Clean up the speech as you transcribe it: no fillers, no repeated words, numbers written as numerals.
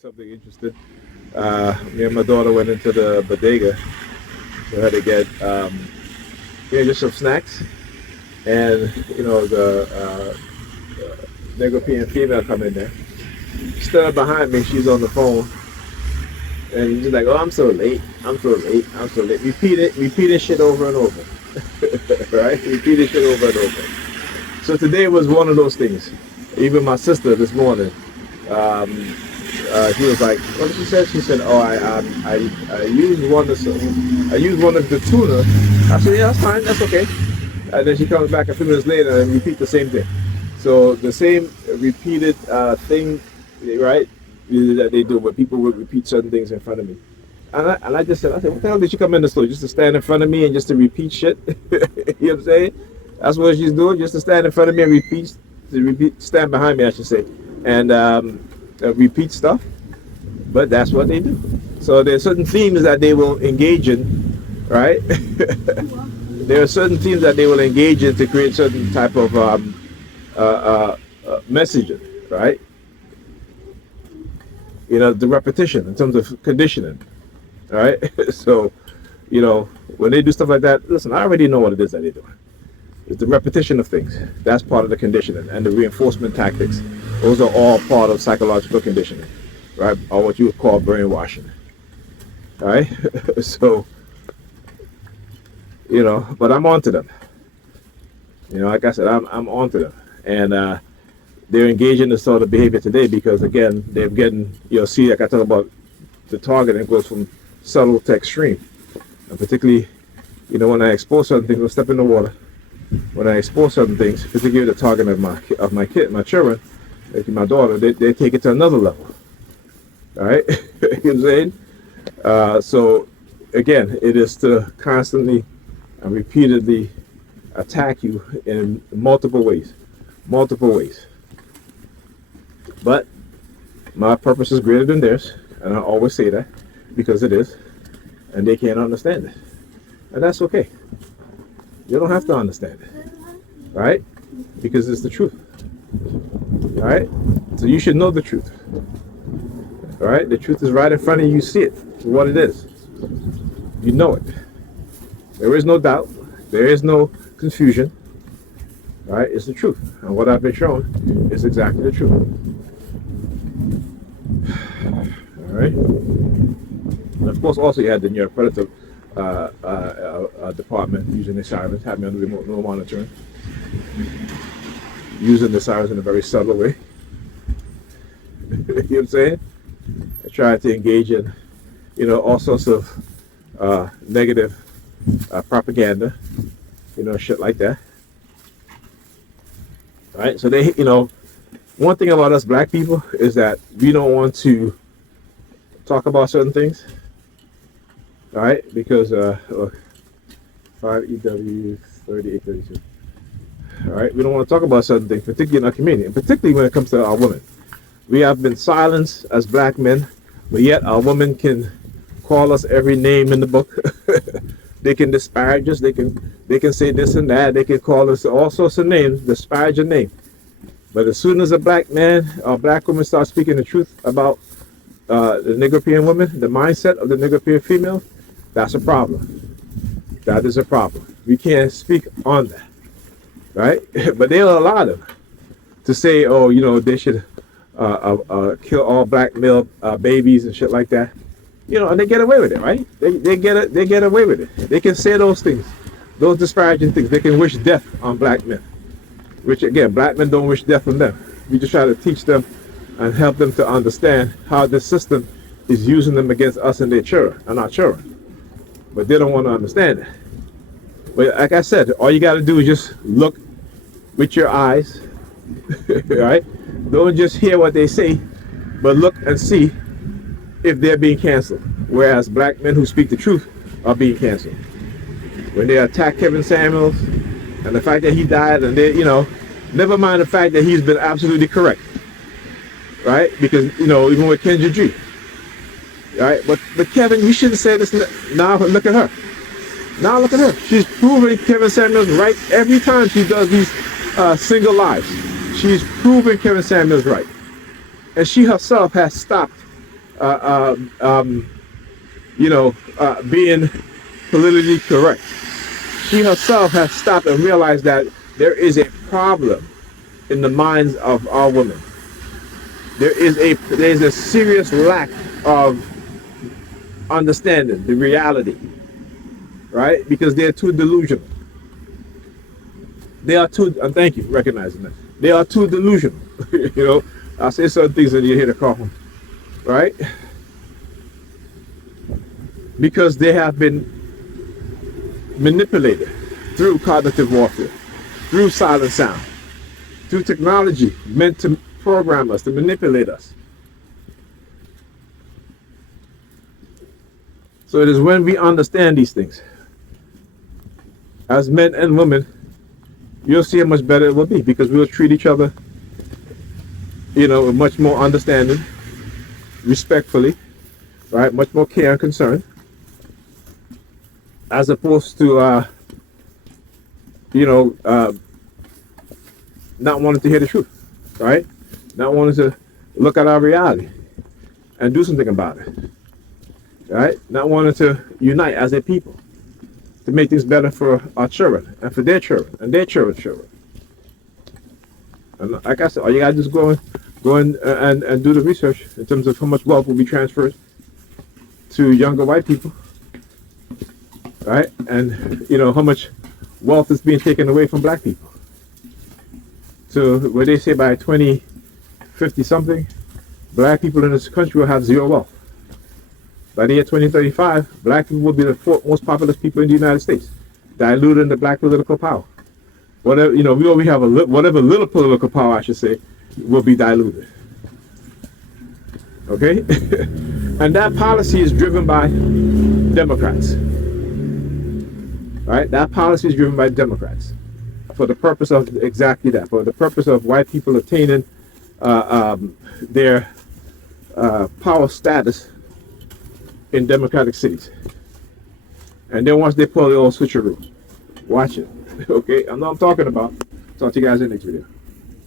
something interesting. Me and my daughter went into the bodega for her to get, just some snacks, and the European female come in there. She stood behind me. She's on the phone, and she's like, "Oh, I'm so late. I'm so late. I'm so late." Repeat it shit over and over, right? Repeat it shit over and over. So today was one of those things. Even my sister this morning. She was like, what did she say? She said, "Oh, I used one of the tuna." I said, "Yeah, that's fine, that's okay." And then she comes back a few minutes later and repeat the same thing. So the same repeated thing, right? That they do, where people would repeat certain things in front of me. And I just said, "What the hell did she come in the store just to stand in front of me and just to repeat shit?" You know what I'm saying? That's what she's doing, just to stand in front of me and stand behind me, I should say, and repeat stuff. But that's what they do. So there are certain themes that they will engage in, right? There are certain themes that they will engage in to create certain type of messaging, right? The repetition in terms of conditioning, right? So, when they do stuff like that, listen, I already know what it is that they're doing. It's the repetition of things. That's part of the conditioning, and the reinforcement tactics. Those are all part of psychological conditioning, right? Or what you would call brainwashing, right? So, but I'm onto them. Like I said, I'm onto them, and they're engaging in this sort of behavior today because, again, they're getting, see, like I talk about the targeting goes from subtle to extreme, and particularly, when I expose certain things, we'll step in the water. When I expose certain things, particularly the target of my children, like my daughter, they take it to another level. All right, you know what I'm saying? So again, it is to constantly and repeatedly attack you in multiple ways. But my purpose is greater than theirs, and I always say that because it is, and they can't understand it, and that's okay. You don't have to understand it, right? Because it's the truth, right? So you should know the truth, right? The truth is right in front of you. You see it for what it is. You know it. There is no doubt. There is no confusion, right? It's the truth. And what I've been shown is exactly the truth. All right? And of course, also you had the neuroplasticity department using the sirens, having me under remote neural monitoring, using the sirens in a very subtle way. You know what I'm saying? I tried to engage in, all sorts of negative propaganda, shit like that. Right? So they, one thing about us black people is that we don't want to talk about certain things. All right, because 5EW3832. All right, we don't want to talk about certain things, particularly in our community, and particularly when it comes to our women. We have been silenced as black men, but yet our women can call us every name in the book. They can disparage us. They can say this and that. They can call us all sorts of names, disparage a name. But as soon as a black man or black woman starts speaking the truth about the Negropean woman, the mindset of the Negropean female, that's a problem. That is a problem. We can't speak on that, right? But they'll allow them to say, "Oh, they should kill all black male babies and shit like that," and they get away with it, right? They get away with it. They can say those things, those disparaging things. They can wish death on black men, which again, black men don't wish death on them. We just try to teach them and help them to understand how the system is using them against us and their children, and our children. But they don't want to understand it. But like I said, all you got to do is just look with your eyes, right? Don't just hear what they say, but look and see if they're being canceled. Whereas black men who speak the truth are being canceled. When they attack Kevin Samuels and the fact that he died, and they, never mind the fact that he's been absolutely correct. Right? Because, even with Kendra G. Right? But Kevin, you shouldn't say this now. Look at her. Now look at her. She's proving Kevin Samuels right every time she does these single lives. She's proving Kevin Samuels right. And she herself has stopped uh, being politically correct. She herself has stopped and realized that there is a problem in the minds of our women. There's a serious lack of understanding the reality, right? Because they're too delusional. They are too, and thank you for recognizing that. They are too delusional. I say certain things and you hear the call, right? Because they have been manipulated through cognitive warfare, through silent sound, through technology meant to program us, to manipulate us. So it is when we understand these things, as men and women, you'll see how much better it will be, because we'll treat each other, with much more understanding, respectfully, right? Much more care and concern, as opposed to, not wanting to hear the truth, right? Not wanting to look at our reality and do something about it, right? Not wanting to unite as a people to make things better for our children and for their children and their children's children. And like I said, all you gotta do is go in and do the research in terms of how much wealth will be transferred to younger white people, right? And how much wealth is being taken away from black people. So where they say by 2050 something, black people in this country will have zero wealth. By the year 2035, black people will be the fourth most populous people in the United States, diluting the black political power. Whatever we have whatever little political power, I should say, will be diluted. Okay, and that policy is driven by Democrats. Right, that policy is driven by Democrats for the purpose of exactly that, for the purpose of white people attaining their power status in democratic cities. And then once they pull the old switcheroo, watch it. Okay, I know what I'm talking about. Talk to you guys in the next video.